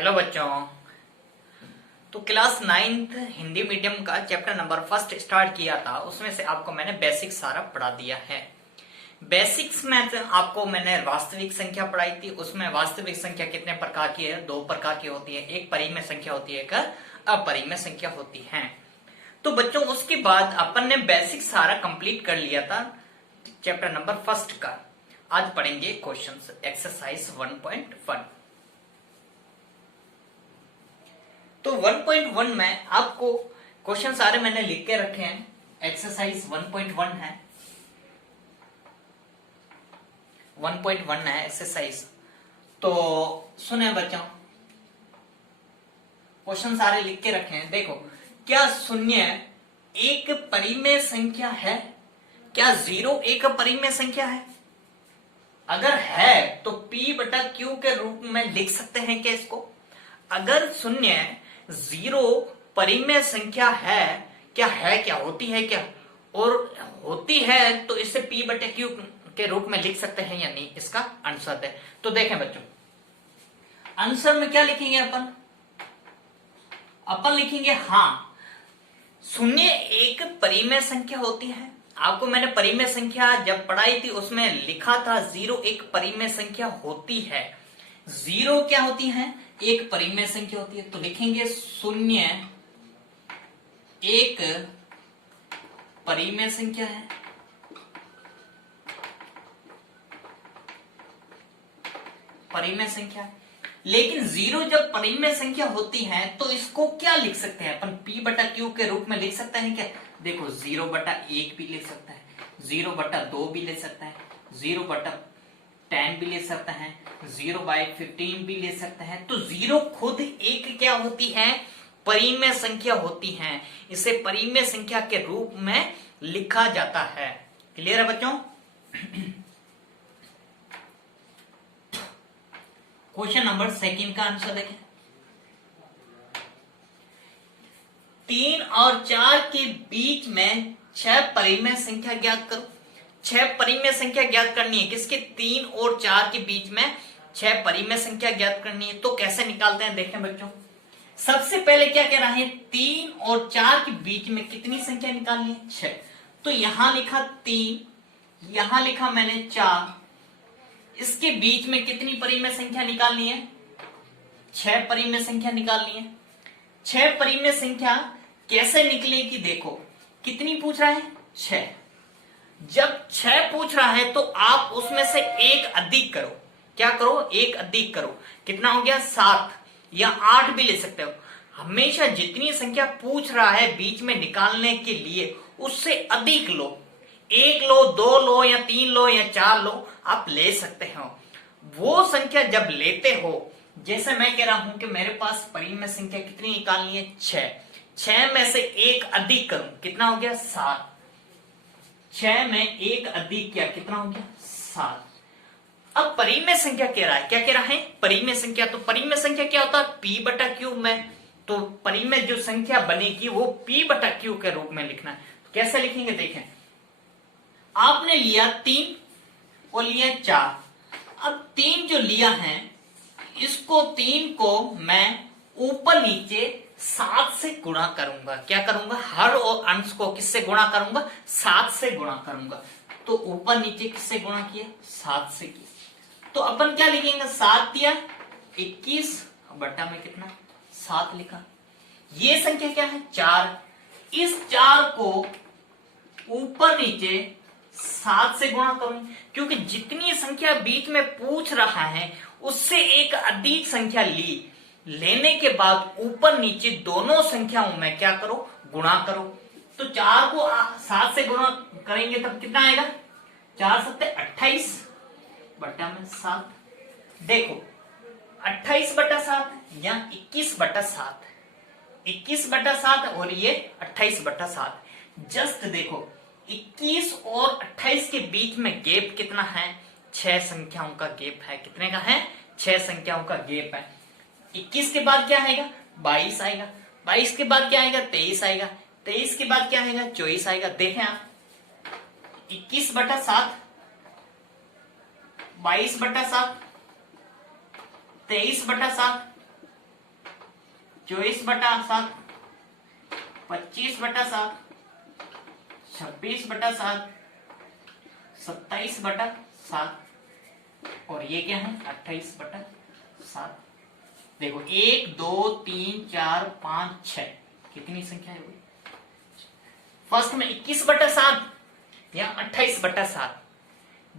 Hello बच्चों। तो class 9th Hindi medium का चैप्टर नंबर फर्स्ट स्टार्ट किया था, उसमें से आपको मैंने बेसिक्स सारा पढ़ा दिया है। बेसिक्स में आपको मैंने वास्तविक संख्या पढ़ाई थी। उसमें वास्तविक संख्या कितने प्रकार की है? दो प्रकार की होती है, एक परिमेय संख्या होती है, एक अपरिमेय संख्या होती है। तो बच्चों उसके बाद अपन ने बेसिक सारा कंप्लीट कर लिया था चैप्टर नंबर फर्स्ट का। आज पढ़ेंगे क्वेश्चंस एक्सरसाइज 1.1। तो 1.1 में आपको क्वेश्चन सारे मैंने लिख के रखे हैं। एक्सरसाइज 1.1 है, 1.1 है एक्सरसाइज। तो सुने बच्चों, क्वेश्चन सारे लिख के रखे हैं। देखो, क्या शून्य एक परिमेय संख्या है? क्या जीरो एक परिमेय संख्या है? अगर है तो P बटा Q के रूप में लिख सकते हैं क्या इसको? अगर शून्य जीरो परिमेय संख्या है, क्या होती है क्या? और होती है तो इसे P बटे Q के रूप में लिख सकते हैं या नहीं, इसका आंसर है। तो देखें बच्चों, आंसर में क्या लिखेंगे अपन लिखेंगे हाँ, शून्य एक परिमेय संख्या होती है। आपको मैंने परिमेय संख्या जब पढ़ाई थी उसमें लिखा था जीरो एक परिमेय संख्या होती है। जीरो क्या होती है? एक परिमेय संख्या होती है। तो लिखेंगे शून्य एक परिमेय संख्या है। परिमेय संख्या। लेकिन जीरो जब परिमेय संख्या होती है तो इसको क्या लिख सकते हैं अपन? P बटा Q के रूप में लिख सकते हैं क्या? देखो, 0 बटा 1 भी ले सकता है, 0 बटा 2 भी ले सकता है, 0 बटा 10 भी ले सकता है, 0/15 भी ले सकता है। तो जीरो खुद एक क्या होती है? परिमेय संख्या होती है। इसे परिमेय संख्या के रूप में लिखा जाता है। क्लियर है बच्चों? क्वेश्चन नंबर सेकंड का आंसर देखें। 3 और 4 के बीच में 6 परिमेय संख्या ज्ञात करो। 6 परिमेय संख्या ज्ञात करनी है। किसके? 3 और 4 के बीच में 6 परिमेय संख्या ज्ञात करनी है। तो कैसे निकालते हैं देखें बच्चों। सबसे पहले क्या कह रहा है? 3 और 4 के बीच में कितनी संख्या निकालनी है? 6। तो यहां लिखा 3, यहां लिखा मैंने 4। इसके बीच में कितनी परिमेय संख्या निकालनी है? 6 परिमेय संख्या निकालनी है। 6 परिमेय संख्या कैसे निकलेगी? देखो, कितनी पूछ रहा है? 6। जब 6 पूछ रहा है तो आप उसमें से एक अधिक करो। क्या करो? एक अधिक करो। कितना हो गया? 7 या 8 भी ले सकते हो। हमेशा जितनी संख्या पूछ रहा है बीच में निकालने के लिए उससे अधिक लो। 1 लो, 2 लो या 3 लो या 4 लो, आप ले सकते हो। वो संख्या जब लेते हो, जैसे मैं कह रहा हूं कि मेरे पास परिमेय संख्या कितनी निकालनी है? 6। 6 में से एक अधिक करूं, कितना हो गया? 7। 6 में एक अधिक किया, कितना हो गया? 7। अब परिमेय संख्या कह रहा है, क्या कह रहा है? परिमेय संख्या। तो परिमेय संख्या क्या होता है? P बटा Q में। तो परिमेय जो संख्या बनेगी वो P बटा Q के रूप में लिखना है। कैसे लिखेंगे देखें, आपने लिया 3 और लिया 4। अब 3 जो लिया है, इसको 3 को मैं ऊपर नीचे 7 से गुणा करूंगा। क्या करूंगा? हर और अंश को किससे गुणा करूंगा? 7 से गुणा करूंगा। तो ऊपर नीचे किससे गुणा किया? 7 से किया। तो अपन क्या लिखेंगे? 7 दिया 21 बटा में कितना? 7 लिखा। ये संख्या क्या है? 4। इस 4 को ऊपर नीचे 7 से गुणा करूं, क्योंकि जितनी संख्या बीच में पूछ रहा है उससे एक अधिक संख्या लेने के बाद ऊपर नीचे दोनों संख्याओं में क्या करो? गुणा करो। तो 4 को 7 से गुणा करेंगे तब कितना आएगा? 4 7 28 बटा में 7। देखो, 28 बटा 7 या 21 बटा 7, 21 बटा 7 और ये 28 बटा 7। जस्ट देखो, 21 और 28 के बीच में गैप कितना है? 6 संख्याओं का गैप है। कितने का है? 6 संख्याओं का गैप है। 21 के बाद क्या आएगा? 22 आएगा। 22 के बाद क्या आएगा? 23 आएगा। 23 के बाद क्या आएगा? 24 आएगा। देखें आप, 21 बटा 7, 22 बटा 7, 23 बटा 7, 24/7, 25/7, 26/7, 27/7 और ये क्या है 28/7। देखो 1 2 3 4 5 6 कितनी संख्या है? फर्स्ट में 21/7 या 28/7।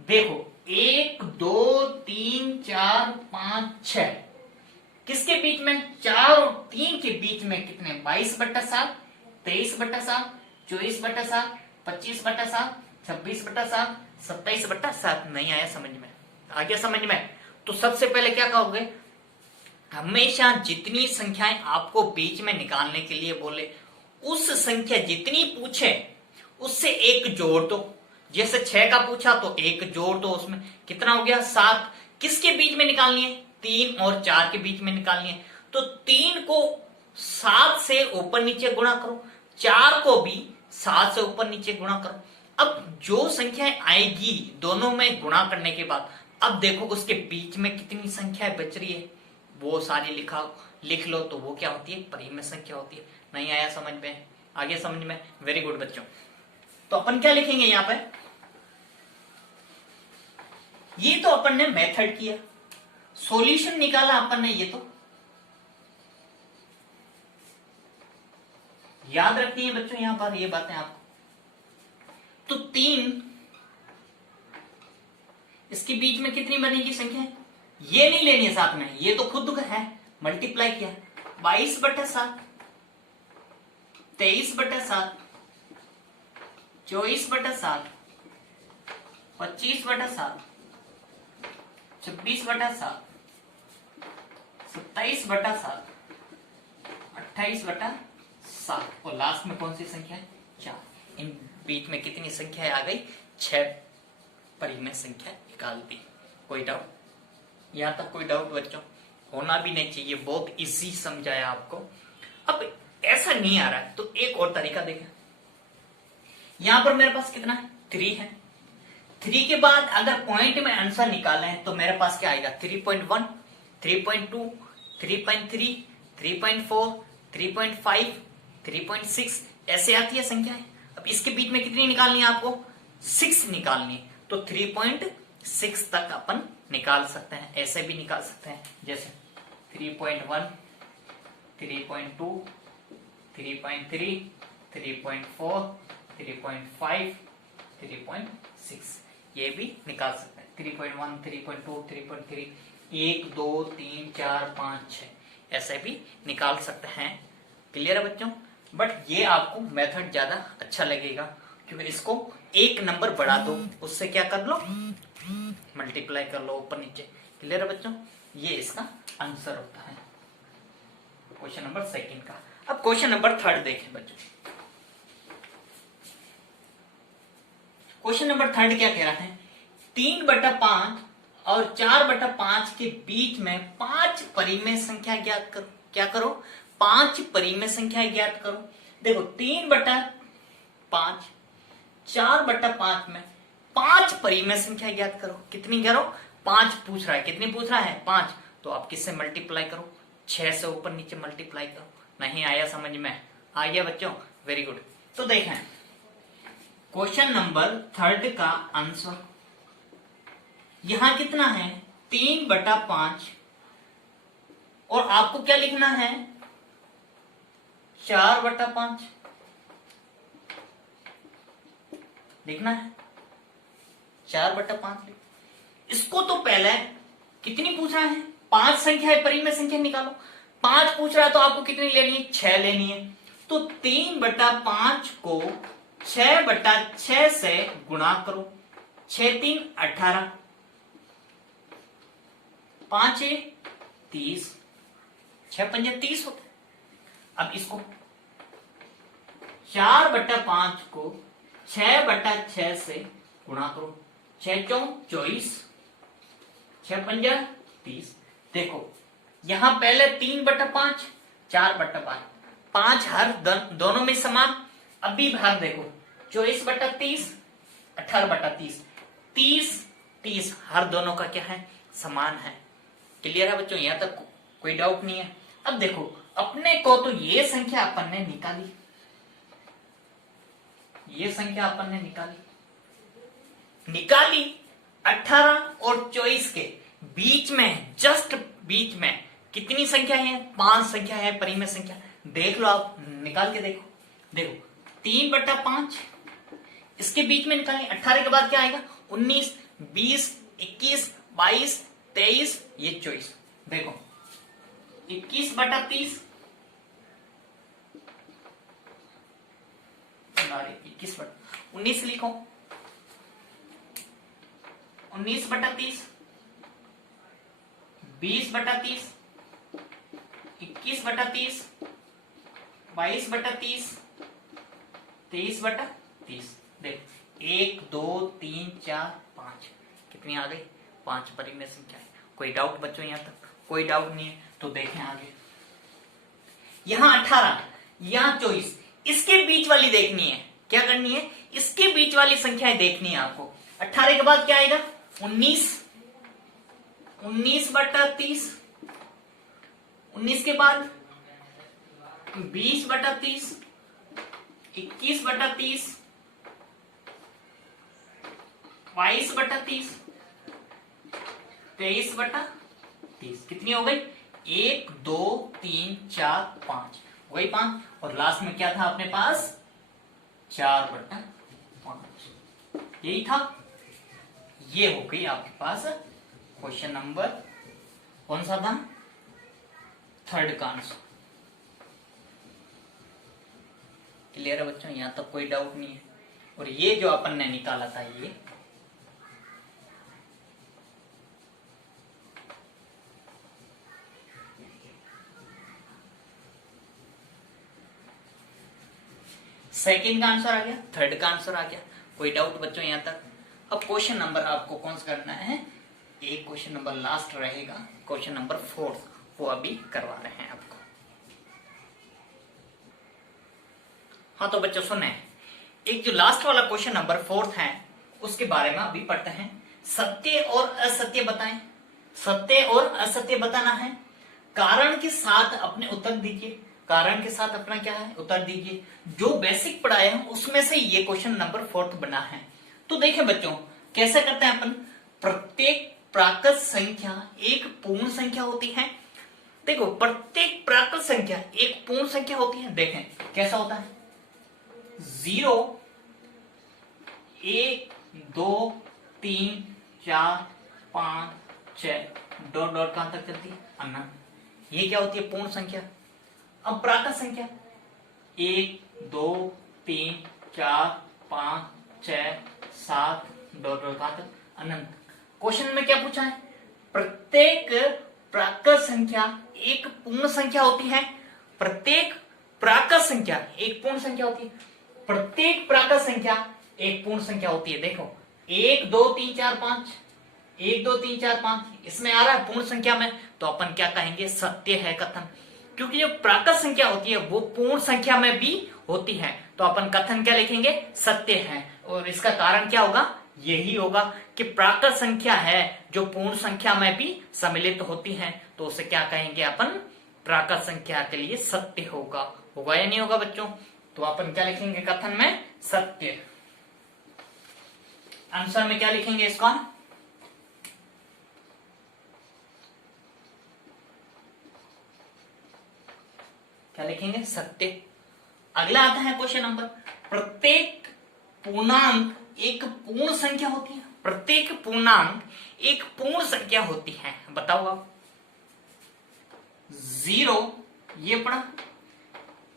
देखो 1 2 3 4 5 6 किसके बीच में? 4 और 3 के बीच में कितने? 22/7, 23/7, 24/7, 25/7, 26/7, 27/7। नहीं आया समझ में? आ गया समझ में? तो सबसे पहले क्या कहोगे? हमेशा जितनी संख्याएं आपको बीच में निकालने के लिए बोले, उस संख्या जितनी पूछे उससे एक जोड़ दो। जैसे 6 का पूछा तो एक जोड़ दो, उसमें कितना हो गया? 7। किसके बीच में निकालनी है? 3 और 4 के बीच में निकालनी है। तो 3 को 7 से ऊपर नीचे गुणा करो, 4 को भी 7 से ऊपर नीचे गुणा करो। अब जो संख्याएं आएगी दोनों में गुणा करने के बाद, अब देखो उसके बीच में कितनी संख्याएं बच रही है, वो सारी लिख लो, तो वो क्या होती है? परिमेय संख्या होती है। नहीं आया समझ में? आगे समझ में? वेरी गुड बच्चों। तो अपन क्या लिखेंगे यहां पर? ये तो अपन ने मेथड किया, सॉल्यूशन निकाला अपन ने, ये तो याद रखनी है बच्चों यहां पर ये बातें आपको। तो 3 इसके बीच में कितनी बनेगी संख्या? ये नहीं लेनी है साथ में, ये तो खुद है, मल्टीप्लाई किया। 22/7, 23/7, 24/7, 25/7, 26/7, 27/7, 28/7 और लास्ट में कौन सी संख्या है? 4। इन बीच में कितनी संख्याएं आ गई? 6 परिमेय संख्या निकाल दी। कोई डाउट? यहां तक कोई डाउट बच्चों? होना भी नहीं चाहिए, बहुत इजी समझाया आपको। अब ऐसा नहीं आ रहा है तो एक और तरीका देखें। यहां पर मेरे पास कितना है? 3 है। 3 के बाद अगर पॉइंट में आंसर निकाले हैं तो मेरे पास क्या आएगा? 3.1, 3.2, 3.3, 3.4, 3.5, 3.6 ऐसे आती है संख्याएं। अब इसके बीच में कितनी निकालनी है आपको? 6 निकालनी है। तो 3.6 तक अपन निकाल सकते हैं, ऐसे भी निकाल सकते हैं, जैसे 3.1, 3.2, 3.3, 3.4, 3.5, 3.6 ये भी निकाल सकते हैं। 3.1, 3.2, 3.3, 1 2 3 4 5 6 ऐसे भी निकाल सकते हैं। क्लियर है बच्चों? बट ये आपको मेथड ज्यादा अच्छा लगेगा क्योंकि इसको एक नंबर बढ़ा दो, उससे क्या कर लो? मल्टीप्लाई कर लो ऊपर नीचे। क्लियर है बच्चों? ये इसका आंसर होता है क्वेश्चन नंबर 2 का। अब क्वेश्चन नंबर 3 देखें बच्चों। क्वेश्चन नंबर 3 क्या कह रहा है? 3/5 और 4/5 के बीच में 5 परिमेय संख्या ज्ञात करो। क्या करो? 5 परिमेय संख्या ज्ञात करो। देखो 3/5, 4/5 में 5 परिमेय संख्या ज्ञात करो। कितनी करो? 5 पूछ रहा है। कितनी पूछ रहा है? 5। तो आप किससे मल्टीप्लाई करो? 6 से ऊपर नीचे मल्टीप्लाई करो। नहीं आया समझ में? आ गया बच्चों? Very good. तो देखें क्वेश्चन नंबर 3 का आंसर यहां कितना है? 3/5 और आपको क्या लिखना है? 4/5 लिखना है। 4/5 इसको तो पहले कितनी पूछ रहा है? 5 संख्या है, परिमेय संख्या निकालो। 5 पूछ रहा है तो आपको कितनी लेनी है? 6 लेनी है। तो 3/5 को 6/6 से गुणा करो। 6 3 18, 5 1 30, 6 5 30 होता है। अब इसको 4/5 को 6/6 से गुणा करो। 6 4 24, 6 5 30। देखो यहां पहले 3/5, 4/5, 5 हर दोनों में समान। अभी भाग देखो 24/30, 18/30, 30 30 हर दोनों का क्या है? समान है। क्लियर है बच्चों? यहां तक कोई डाउट नहीं है। अब देखो अपने को तो ये संख्या अपन ने निकाली, ये संख्या अपन ने निकाली 18 और 24 के बीच में, जस्ट बीच में कितनी संख्या है? 5 संख्या है, परिमेय संख्या। देख लो, आप निकाल के देखो। देखो 3/5 इसके बीच में निकालें। 18 के बाद क्या आएगा? 19, 20, 21, 22, 23, ये 24। देखो 21/30, 19 लिखो, 19/30, 20/30, 21/30, 22/30, 23/30। देखो 1, 2, 3, 4, 5, कितनी आ गई? 5 परिमेय संख्या है। कोई डाउट बच्चों यहां तक? कोई डाउट नहीं है तो देखें आगे। यहां 18, यहां 24, इसके बीच वाली देखनी है। क्या करनी है? इसके बीच वाली संख्याएं देखनी है आपको। 18 के बाद क्या आएगा? 19, 19/30, 19 के बाद 20/30, 21/30, 22/30, 23/30। कितनी हो गई? 1, 2, 3, 4, 5 हो गई 5। और लास्ट में क्या था अपने पास? 4/5, यही था। ये हो गई आपके पास क्वेश्चन नंबर, कौन सा था? 3rd का आंसर। क्लियर है बच्चों? यहां तक कोई डाउट नहीं है। और ये जो अपन ने निकाला था, ये सेकंड का आंसर आ गया, 3rd का आंसर आ गया। कोई डाउट बच्चों यहां तक? अब क्वेश्चन नंबर आपको कौन सा करना है? एक क्वेश्चन नंबर लास्ट रहेगा, क्वेश्चन नंबर 4, वो अभी करवा रहे हैं आपको। हाँ तो बच्चों सुने, एक जो लास्ट वाला क्वेश्चन नंबर 4 है उसके बारे में अभी पढ़ते हैं। सत्य और असत्य बताएं। सत्य और असत्य बताना है। कारण के साथ अपने उत्तर दीजिए। कारण के साथ अपना क्या है? उत्तर दीजिए। जो बेसिक पढ़ाए हैं उसमें से ये क्वेश्चन नंबर 4 बना है। तो देखें बच्चों, कैसे करते हैं अपन? प्रत्येक प्राकृत संख्या एक पूर्ण संख्या होती है। देखो प्रत्येक प्राकृत संख्या एक पूर्ण संख्या होती है। देखें कैसा होता है? 0, 1, 2, 3, 4, 5, 6, डॉट डॉट कहां तक चलती है? अनंत। ये क्या होती है? पूर्ण संख्या। अब प्राकृत संख्या 1, 2, 3, 4, 5, 6, 7, डॉट डॉट कहां तक? अनंत। क्वेश्चन में क्या पूछा है? प्रत्येक प्राकृत संख्या एक पूर्ण संख्या होती है। प्रत्येक प्राकृत संख्या एक पूर्ण संख्या होती है। प्रत्येक प्राकृत संख्या एक पूर्ण संख्या होती है। देखो 1, 2, 3, 4, 5, 1, 2, 3, 4, 5 इसमें आ रहा है पूर्ण संख्या में, तो अपन क्या कहेंगे? सत्य है कथन। क्योंकि जो प्राकृत संख्या होती है वो पूर्ण संख्या में भी होती है, तो अपन कथन क्या लिखेंगे? सत्य है। और इसका कारण क्या होगा? यही होगा कि प्राकृत संख्या है जो पूर्ण संख्या में भी सम्मिलित होती है, तो उसे क्या कहेंगे अपन? प्राकृत संख्या के लिए सत्य होगा। होगा या नहीं होगा बच्चों? तो अपन क्या लिखेंगे कथन में? सत्य। आंसर में क्या लिखेंगे इसका? क्या लिखेंगे? सत्य। अगला आता है क्वेश्चन नंबर, प्रत्येक पूर्णांक एक पूर्ण संख्या होती है। प्रत्येक पूर्णांक एक पूर्ण संख्या होती है। बताओ आप। 0 ये पढ़ा,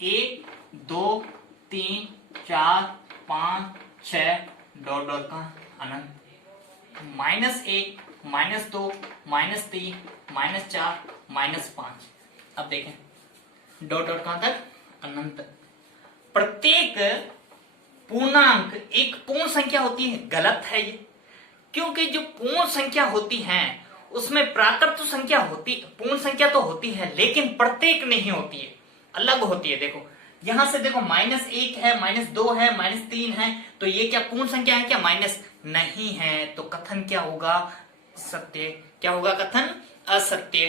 1, 2, 3, 4, 5, 6, डॉट डॉट का अनंत। -1, -2, -3, -4, -5। अब देखें डॉट डॉट कहां तक? अनंत। प्रत्येक पूर्णांक एक पूर्ण संख्या होती है। गलत है ये, क्योंकि जो पूर्ण संख्या होती है उसमें प्राकृत संख्या होती, पूर्ण संख्या तो होती है लेकिन प्रत्येक नहीं होती है, अलग होती है। देखो यहां से देखो -1 है, -2 है, -3 है, तो ये क्या पूर्ण संख्या है क्या? माइनस नहीं है, तो कथन क्या होगा? सत्य। क्या होगा कथन? असत्य।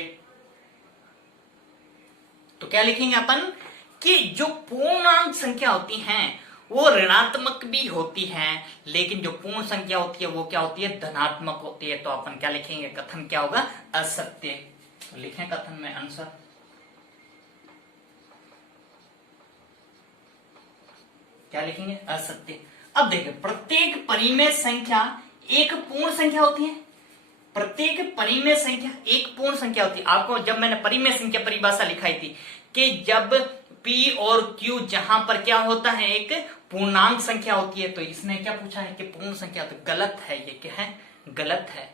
तो तो क्या लिखेंगे अपन कि जो पूर्णांक संख्या होती हैं वो ऋणात्मक भी होती हैं, लेकिन जो पूर्ण संख्या होती है वो क्या होती है, धनात्मक होती है। तो अपन क्या लिखेंगे, कथन क्या होगा, असत्य। तो लिखें कथन में आंसर, क्या लिखेंगे, असत्य। अब देखिए प्रत्येक परिमेय संख्या एक पूर्ण संख्या होती है, प्रत्येक परिमेय संख्या एक पूर्ण संख्या होती है। आपको जब मैंने परिमेय संख्या परिभाषा लिखाई थी कि जब P और Q जहां पर क्या होता है, एक पूर्णांक संख्या होती है, तो इसने क्या पूछा है कि पूर्ण संख्या, तो गलत है, ये क्या है, गलत है,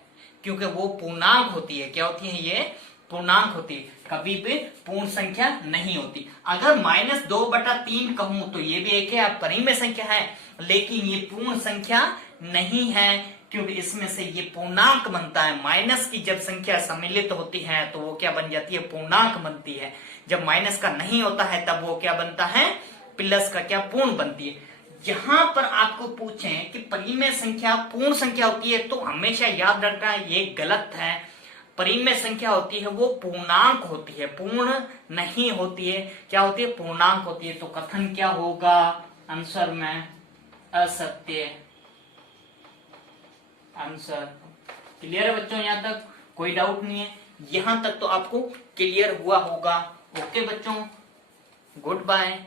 क्योंकि वो पूर्णांक होती है। क्या होती है, ये पूर्णांक होती है, कभी भी पूर्ण संख्या नहीं होती। अगर -2/3 कहूं तो ये भी एक है परिमेय संख्या है, लेकिन ये पूर्ण संख्या नहीं है, क्योंकि इसमें से ये पूर्णांक बनता है। माइनस की जब संख्या सम्मिलित होती है तो वो क्या बन जाती है, पूर्णांक बनती है। जब माइनस का नहीं होता है तब वो क्या बनता है, प्लस का क्या, पूर्ण बनती है। यहां पर आपको पूछें कि परिमेय संख्या पूर्ण संख्या होती है, तो हमेशा याद रखना ये गलत है। परिमेय संख्या होती है वो पूर्णांक होती है, पूर्ण नहीं होती है। क्या होती है, पूर्णांक होती है। तो कथन क्या होगा आंसर में, असत्य आंसर। क्लियर है बच्चों, यहां तक कोई डाउट नहीं है, यहां तक तो आपको क्लियर हुआ होगा। ओके बच्चों, गुड बाय।